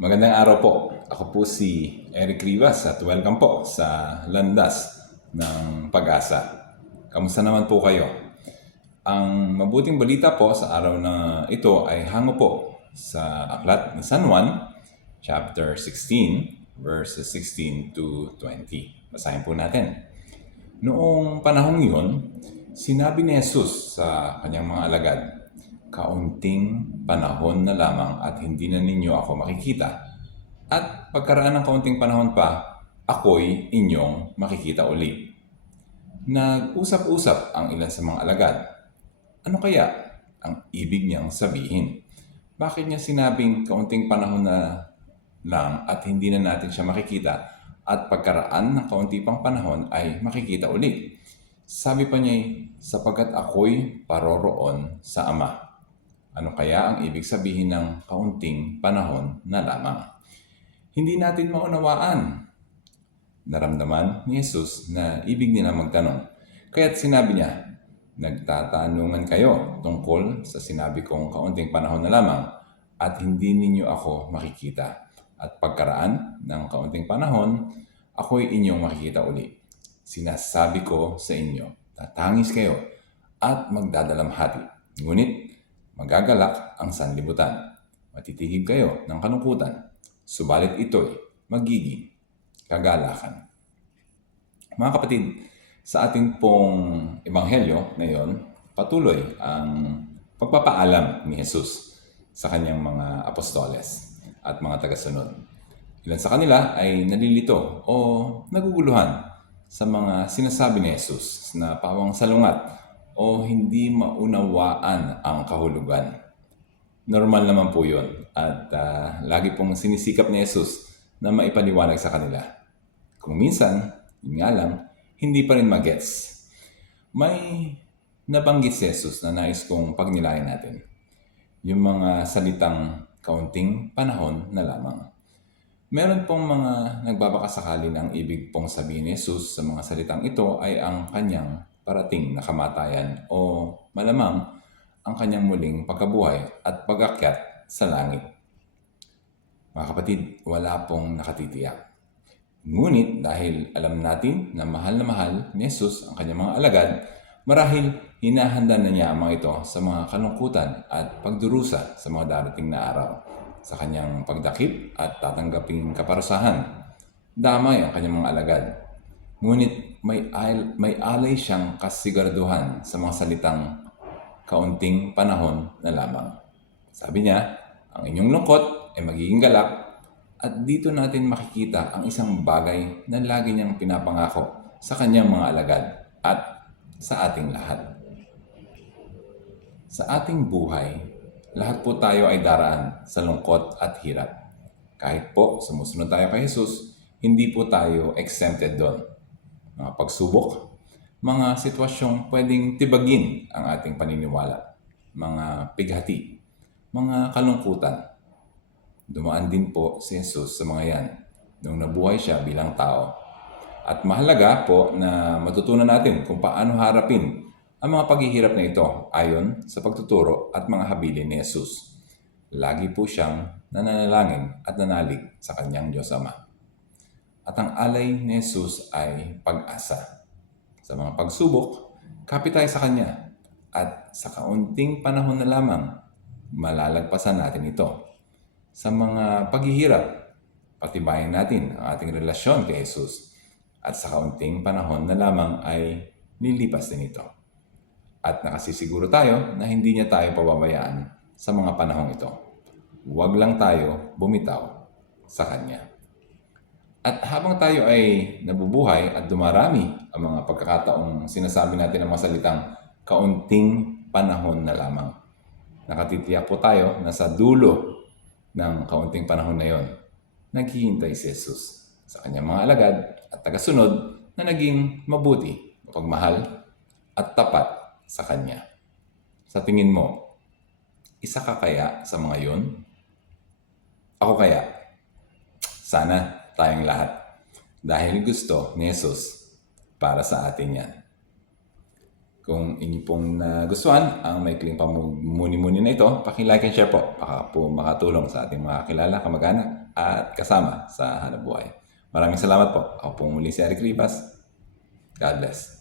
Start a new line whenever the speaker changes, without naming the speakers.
Magandang araw po. Ako po si Eric Rivas at welcome po sa Landas ng Pag-asa. Kamusta naman po kayo? Ang mabuting balita po sa araw na ito ay hango po sa aklat ni San Juan, chapter 16, verses 16 to 20. Basahin po natin. Noong panahong yun, sinabi ni Jesus sa kanyang mga alagad, Kaunting panahon na lamang at hindi na ninyo ako makikita. At pagkaraan ng kaunting panahon pa, ako'y inyong makikita uli. Nag-usap-usap ang ilan sa mga alagad. Ano kaya ang ibig niyang sabihin? Bakit niya sinabing kaunting panahon na lang at hindi na natin siya makikita at pagkaraan ng kaunti pang panahon ay makikita uli? Sabi pa niya, sapagkat ako'y paroroon sa Ama. Ano kaya ang ibig sabihin ng kaunting panahon na lamang? Hindi natin maunawaan. Naramdaman ni Jesus na ibig nila magtanong. Kaya't sinabi niya, Nagtatanungan kayo tungkol sa sinabi kong kaunting panahon na lamang at hindi ninyo ako makikita. At pagkaraan ng kaunting panahon, ako'y inyong makikita uli. Sinasabi ko sa inyo, tatangis kayo at magdadalamhati. Ngunit magagalak ang sanlibutan. Matitigib kayo ng kalungkutan. Subalit ito'y magiging kagalakan. Mga kapatid, sa ating pong ebanghelyo ngayon, patuloy ang pagpapaalam ni Jesus sa kanyang mga apostoles at mga tagasunod. Ilan sa kanila ay nalilito o naguguluhan sa mga sinasabi ni Jesus na pawang salungat o hindi maunawaan ang kahulugan. Normal naman po yun at ah, lagi pong sinisikap ni Jesus na maipaliwanag sa kanila. Kung minsan, yun nga lang, hindi pa rin magets. May nabanggit si Jesus na nais kong pagnilayan natin. Yung mga salitang kaunting panahon na lamang. Meron pong mga nagbabakasakali ng ibig pong sabihin ni Jesus sa mga salitang ito ay ang kanyang parating na kamatayan o malamang ang kanyang muling pagkabuhay at pagakyat sa langit. Mga kapatid, wala pong nakatitiyak. Ngunit dahil alam natin na mahal na mahal ni Jesus ang kanyang mga alagad, marahil hinahanda na niya ang mga ito sa mga kalungkutan at pagdurusa sa mga darating na araw. Sa kanyang pagdakip at tatanggaping kaparusahan, damay ang kanyang mga alagad. Ngunit may, al- may alay siyang kasiguraduhan sa mga salitang kaunting panahon na lamang. Sabi niya, ang inyong lungkot ay magiging galak at dito natin makikita ang isang bagay na lagi niyang pinapangako sa kanyang mga alagad at sa ating lahat. Sa ating buhay, lahat po tayo ay daraan sa lungkot at hirap. Kahit po sumusunod tayo kay Jesus, hindi po tayo exempted doon. Mga pagsubok, mga sitwasyong pwedeng tibagin ang ating paniniwala, mga pighati, mga kalungkutan, Dumaan din po si Jesus sa mga yan nung nabuhay siya bilang tao. At mahalaga po na matutunan natin kung paano harapin ang mga paghihirap na ito ayon sa pagtuturo at mga habilin ni Jesus. Lagi po siyang nananalangin at nanalig sa kanyang Diyos Ama. At ang alay ni Jesus ay pag-asa. Sa mga pagsubok, kapit tayo sa Kanya at sa kaunting panahon na lamang, malalagpasan natin ito sa mga paghihirap, patibayin natin ang ating relasyon kay Jesus at sa kaunting panahon na lamang ay lilipas din ito. At nakasisiguro tayo na hindi niya tayo pababayaan sa mga panahong ito. Huwag lang tayo bumitaw sa Kanya. At habang tayo ay nabubuhay at dumarami ang mga pagkakataong sinasabi natin ng mga salitang kaunting panahon na lamang. Nakatitiyak po tayo na sa dulo ng kaunting panahon na yon, naghihintay si Jesus sa kanyang mga alagad at tagasunod na naging mabuti, mapagmahal at tapat sa kanya. Sa tingin mo, isa ka kaya sa mga yon? Ako kaya? Sana tayong lahat. Dahil gusto ni Jesus para sa atin yan. Kung inyo pong nagustuhan ang maikling pamumuni-muni na ito, paki-like and share po. Baka po makatulong sa ating mga kilala, kamag-anak at kasama sa hanap buhay. Maraming salamat po. Ako po muli si Eric Rivas. God bless.